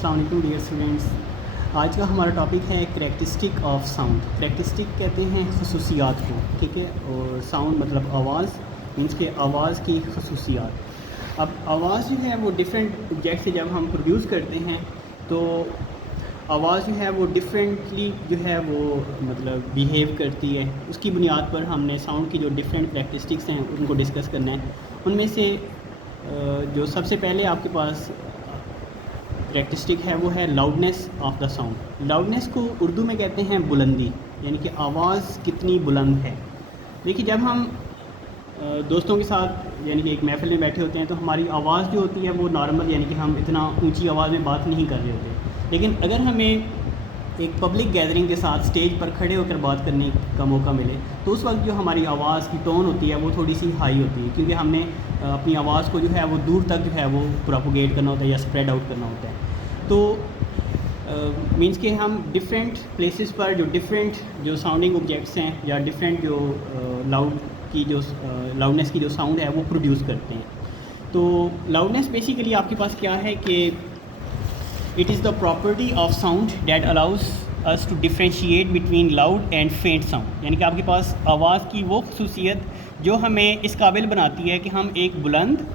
अस्सलाम वालेकुम dear students. आज का हमारा टॉपिक है करैक्टरिस्टिक ऑफ साउंड। करैक्टरिस्टिक कहते हैं खसूसियात को, ठीक है, और साउंड मतलब आवाज़, मीन्स के आवाज़ की खसूसियात। अब आवाज़ जो है वो डिफरेंट ऑब्जेक्ट से जब हम प्रोड्यूस करते हैं तो आवाज़ जो है वो डिफरेंटली जो है वो मतलब बिहेव करती है। उसकी बुनियाद पर हमने साउंड की जो डिफरेंट करैक्टरिस्टिक्स हैं उनको डिस्कस करना है। उनमें से जो सबसे पहले आपके पास करैक्टरिस्टिक है वो है loudness of the sound. Loudness को उर्दू में कहते हैं बुलंदी, यानी कि आवाज़ कितनी बुलंद है। देखिए, जब हम दोस्तों के साथ यानी कि एक महफिल में बैठे होते हैं तो हमारी आवाज़ जो होती है वो नॉर्मल, यानी कि हम इतना ऊंची आवाज़ में बात नहीं कर रहे होते। लेकिन अगर हमें एक पब्लिक गैदरिंग के साथ स्टेज पर खड़े होकर बात करने का मौका मिले तो उस वक्त जो हमारी आवाज़ की टोन होती है वो थोड़ी सी हाई होती है, क्योंकि हमने अपनी आवाज़ को जो है वो दूर तक जो है वो प्रोपोगेट करना होता है या स्प्रेड आउट करना होता है। तो मींस कि हम डिफरेंट प्लेसेस पर जो डिफरेंट जो साउंडिंग ऑब्जेक्ट्स हैं या डिफरेंट जो लाउडनेस की जो साउंड है वो प्रोड्यूस करते हैं। तो लाउडनेस बेसिकली आपके पास क्या है कि it is the property of sound that allows us to differentiate between loud and faint sound, यानी कि आपके पास आवाज़ की वो खसूसियत जो हमें इस काबिल बनाती है कि हम एक बुलंद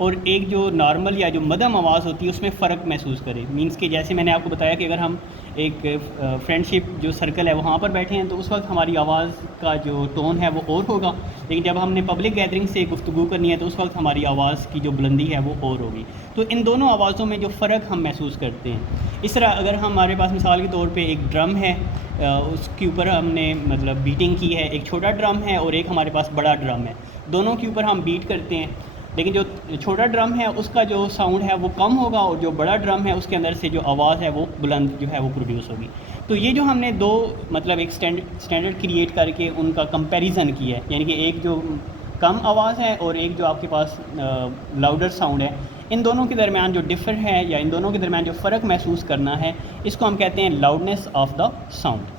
और एक जो नॉर्मल या जो मध्यम आवाज़ होती है उसमें फ़र्क महसूस करें। मींस कि जैसे मैंने आपको बताया कि अगर हम एक फ्रेंडशिप जो सर्कल है वहाँ पर बैठे हैं तो उस वक्त हमारी आवाज़ का जो टोन है वो और होगा, लेकिन जब हमने पब्लिक गैदरिंग से गुफ्तगू करनी है तो उस वक्त हमारी आवाज़ की जो बुलंदी है वो और होगी। तो इन दोनों आवाज़ों में जो फ़र्क हम महसूस करते हैं। इस तरह अगर हमारे पास मिसाल के तौर पर एक ड्रम है, उसके ऊपर हमने मतलब बीटिंग की है, एक छोटा ड्रम है और एक हमारे पास बड़ा ड्रम है, दोनों के ऊपर हम बीट करते हैं, लेकिन जो छोटा ड्रम है उसका जो साउंड है वो कम होगा और जो बड़ा ड्रम है उसके अंदर से जो आवाज़ है वो बुलंद जो है वो प्रोड्यूस होगी। तो ये जो हमने दो मतलब एक स्टैंडर्ड क्रिएट करके उनका कंपैरिजन किया है, यानी कि एक जो कम आवाज़ है और एक जो आपके पास लाउडर साउंड है, इन दोनों के दरमियान जो डिफ़र है या इन दोनों के दरमियान जो फ़र्क महसूस करना है इसको हम कहते हैं loudness of the sound.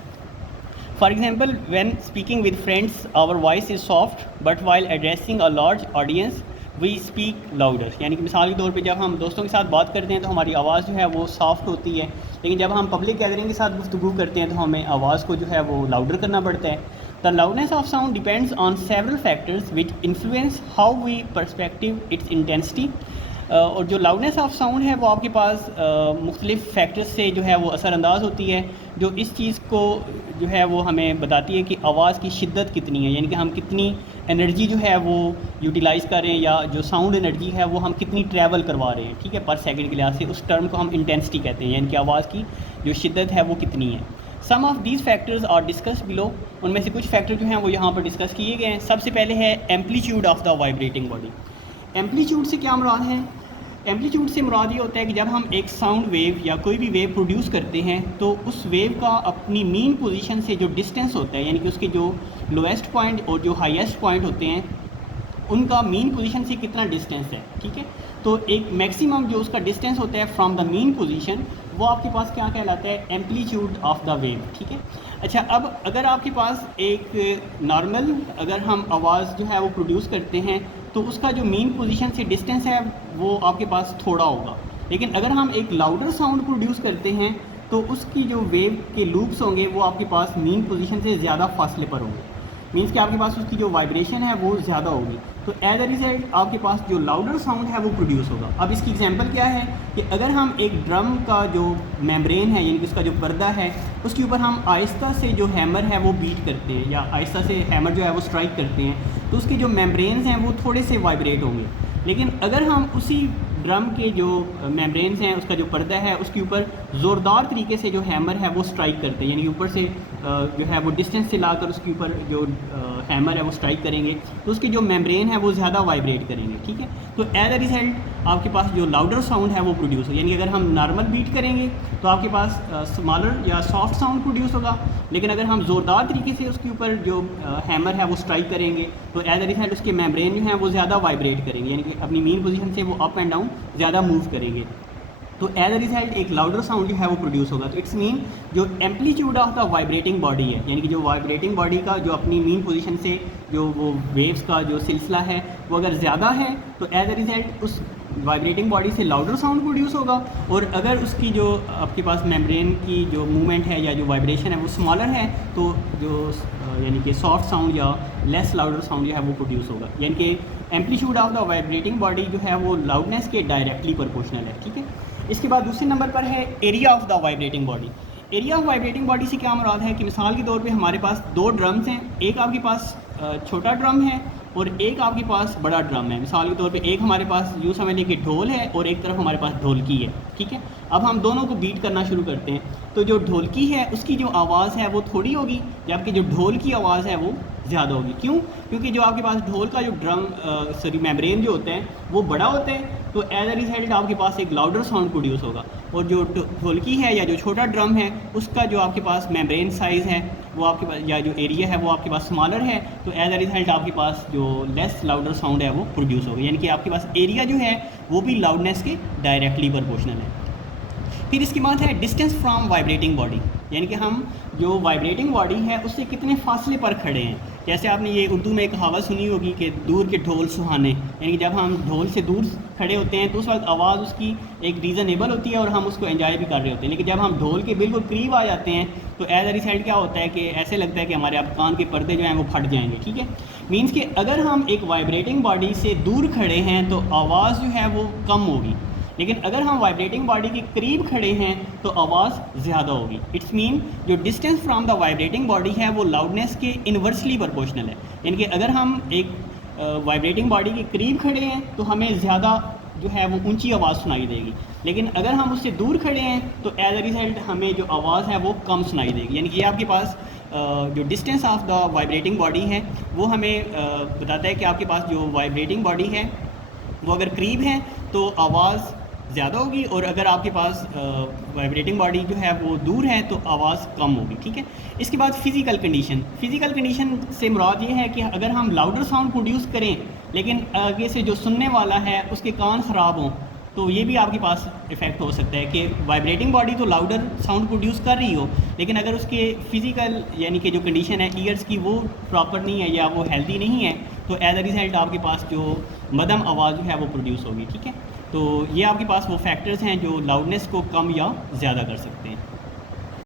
For example, when speaking with friends, our voice is soft, but while addressing a large audience, we speak louder। यानी कि मिसाल के तौर पे जब हम दोस्तों के साथ बात करते हैं तो हमारी आवाज़ जो है वो सॉफ्ट होती है, लेकिन जब हम पब्लिक गैदरिंग के साथ गुफ्तगू करते हैं तो हमें आवाज़ को जो है वो लाउडर करना पड़ता है। The loudness of sound depends on several factors which influence how we perceive its intensity। और जो लाउडनेस ऑफ साउंड है वो आपके पास मुख्तलिफ़ फैक्टर्स से जो है वो असरानंदाज होती है, जो इस चीज़ को जो है वो हमें बताती है कि आवाज़ की शिद्दत कितनी है, यानी कि हम कितनी एनर्जी जो है वो यूटिलाइज़ कर रहे हैं या जो साउंड एनर्जी है वो हम कितनी ट्रैवल करवा रहे हैं, ठीक है, पर सेकंड के लिहाज से। उस टर्म को हम इंटेंसिटी कहते हैं, यानी कि आवाज़ की जो शिद्दत है वो कितनी है। Some of these factors are discuss below. उनमें से कुछ फैक्टर जो हैं वो यहाँ पर डिस्कस किए गए हैं। सबसे पहले है amplitude of the vibrating body. Amplitude से क्या मुराद है? एम्पलीट्यूड से मुराद ये होता है कि जब हम एक साउंड वेव या कोई भी वेव प्रोड्यूस करते हैं तो उस वेव का अपनी मीन पोजीशन से जो डिस्टेंस होता है, यानी कि उसके जो लोएस्ट पॉइंट और जो हाईएस्ट पॉइंट होते हैं उनका मीन पोजीशन से कितना डिस्टेंस है, ठीक है। तो एक मैक्सिमम जो उसका डिस्टेंस होता है फ्रॉम द मीन पोजीशन वो आपके पास क्या कहलाता है? एम्पलीट्यूड ऑफ द वेव, ठीक है। अच्छा, अब अगर आपके पास एक नॉर्मल अगर हम आवाज़ जो है वो प्रोड्यूस करते हैं तो उसका जो मीन पोजीशन से डिस्टेंस है वो आपके पास थोड़ा होगा, लेकिन अगर हम एक लाउडर साउंड प्रोड्यूस करते हैं तो उसकी जो वेव के लूप्स होंगे वो आपके पास मीन पोजीशन से ज़्यादा फासले पर होंगे, मीन्स कि आपके पास उसकी जो वाइब्रेशन है वो ज़्यादा होगी। तो एज अ रिजल्ट आपके पास जो लाउडर साउंड है वो प्रोड्यूस होगा। अब इसकी एग्जांपल क्या है कि अगर हम एक ड्रम का जो मेम्ब्रेन है, यानी कि उसका जो पर्दा है, उसके ऊपर हम आहिस्ता से जो हैमर है वो बीट करते हैं या आहिस्ता से हैमर जो है वो स्ट्राइक करते हैं तो उसके जो मेम्ब्रेन्स हैं वो थोड़े से वाइब्रेट होंगे। लेकिन अगर हम उसी ड्रम के जो मेम्ब्रेन्स हैं, उसका जो पर्दा है, उसके ऊपर ज़ोरदार तरीके से जो हैमर है वो स्ट्राइक करते हैं, यानी कि ऊपर से जो है वो डिस्टेंस से लाकर उसके ऊपर जो हैमर है वो स्ट्राइक करेंगे तो उसके जो मेम्ब्रेन है वो ज़्यादा वाइब्रेट करेंगे, ठीक है। तो एज अ रिजल्ट आपके पास जो लाउडर साउंड है वो प्रोड्यूस हो, यानी कि अगर हम नॉर्मल बीट करेंगे तो आपके पास स्मॉलर या सॉफ्ट साउंड प्रोड्यूस होगा, लेकिन अगर हम ज़ोरदार तरीके से उसके ऊपर जो हैमर है वो स्ट्राइक करेंगे तो एज अ रिजल्ट उसके मेम्ब्रेन जो है वो ज़्यादा वाइब्रेट करेंगे, यानी कि अपनी मीन पोजीशन से वो अप एंड डाउन ज़्यादा मूव करेंगे। तो एज अ रिजल्ट एक लाउडर साउंड जो है वो प्रोड्यूस होगा। तो इट्स मीन जो amplitude of the vibrating body है, यानी कि जो वाइब्रेटिंग बॉडी का जो अपनी मीन पोजीशन से जो वो वेव्स का जो सिलसिला है वो अगर ज़्यादा है तो एज अ रिजल्ट उस वाइब्रेटिंग बॉडी से लाउडर साउंड प्रोड्यूस होगा, और अगर उसकी जो आपके पास मेम्ब्रेन की जो मूवमेंट है या जो वाइब्रेशन है वो स्मॉलर है तो जो यानी कि सॉफ्ट साउंड या लेस लाउडर साउंड जो है वो प्रोड्यूस होगा। यानी कि amplitude of the vibrating body जो है वो लाउडनेस के डायरेक्टली प्रोपोर्शनल है, ठीक है। इसके बाद दूसरे नंबर पर है area of the vibrating body. Area of vibrating body से क्या मुराद है कि मिसाल के तौर पे हमारे पास दो ड्रम्स हैं, एक आपके पास छोटा ड्रम है और एक आपके पास बड़ा ड्रम है। मिसाल के तौर पे एक हमारे पास यूँ समझ लें कि ढोल है और एक तरफ हमारे पास ढोलकी है, ठीक है। अब हम दोनों को बीट करना शुरू करते हैं, तो जो ढोलकी है उसकी जो आवाज़ है वो थोड़ी होगी, जबकि जो ढोल की आवाज़ है वो ज़्यादा होगी। क्यों? क्योंकि जो आपके पास ढोल का जो मेम्ब्रेन जो होते हैं वो बड़ा होते हैं, तो एज अ रिजल्ट आपके पास एक लाउडर साउंड प्रोड्यूस होगा। और जो ढोलकी है या जो छोटा ड्रम है उसका जो आपके पास मेम्ब्रेन साइज़ है वो आपके पास या जो एरिया है वो आपके पास स्मॉलर है, तो एज अ रिजल्ट आपके पास जो लेस लाउडर साउंड है वो प्रोड्यूस होगा। यानी कि आपके पास एरिया जो है वो भी लाउडनेस के डायरेक्टली प्रोपोर्शनल है। फिर इसके बाद है डिस्टेंस फ्रॉम वाइब्रेटिंग बॉडी, यानी कि हम जो वाइब्रेटिंग बॉडी है उससे कितने फासले पर खड़े हैं। जैसे आपने ये उर्दू में एक कहावत सुनी होगी कि दूर के ढोल सुहाने, यानी कि जब हम ढोल से दूर खड़े होते हैं तो उस वक्त आवाज़ उसकी एक रीज़नेबल होती है और हम उसको एंजॉय भी कर रहे होते हैं, लेकिन जब हम ढोल के बिल्कुल करीब आ जाते हैं तो एज अ रिजल्ट क्या होता है कि ऐसे लगता है कि हमारे आप कान के पर्दे जो हैं वो फट जाएंगे, ठीक है। मीन्स कि अगर हम एक वाइब्रेटिंग बॉडी से दूर खड़े हैं तो आवाज़ जो है वो कम होगी, लेकिन अगर हम वाइब्रेटिंग बॉडी के करीब खड़े हैं तो आवाज़ ज़्यादा होगी। इट्स मीन जो distance from the vibrating body है वो लाउडनेस के इन्वर्सली प्रोपोर्शनल है। यानी कि अगर हम एक वाइब्रेटिंग बॉडी के करीब खड़े हैं तो हमें ज़्यादा जो है वो ऊंची आवाज़ सुनाई देगी, लेकिन अगर हम उससे दूर खड़े हैं तो एज अ रिजल्ट हमें जो आवाज़ है वो कम सुनाई देगी। यानी कि ये आपके पास जो distance of the vibrating body है वो हमें बताता है कि आपके पास जो वाइब्रेटिंग बॉडी है वो अगर करीब है तो आवाज़ ज़्यादा होगी, और अगर आपके पास वाइब्रेटिंग बॉडी जो है वो दूर है तो आवाज़ कम होगी, ठीक है। इसके बाद फ़िज़िकल कंडीशन से मुराद ये है कि अगर हम लाउडर साउंड प्रोड्यूस करें लेकिन आगे से जो सुनने वाला है उसके कान ख़राब हों तो ये भी आपके पास इफ़ेक्ट हो सकता है कि वाइब्रेटिंग बॉडी तो लाउडर साउंड प्रोड्यूस कर रही हो, लेकिन अगर उसके फ़िज़िकल यानी कि जो कंडीशन है ईयर्स की वो प्रॉपर नहीं है या वो हेल्दी नहीं है तो एज अ रिज़ल्ट आपके पास जो मध्यम आवाज़ जो है वो प्रोड्यूस होगी, ठीक है। तो ये आपके पास वो फैक्टर्स हैं जो लाउडनेस को कम या ज़्यादा कर सकते हैं।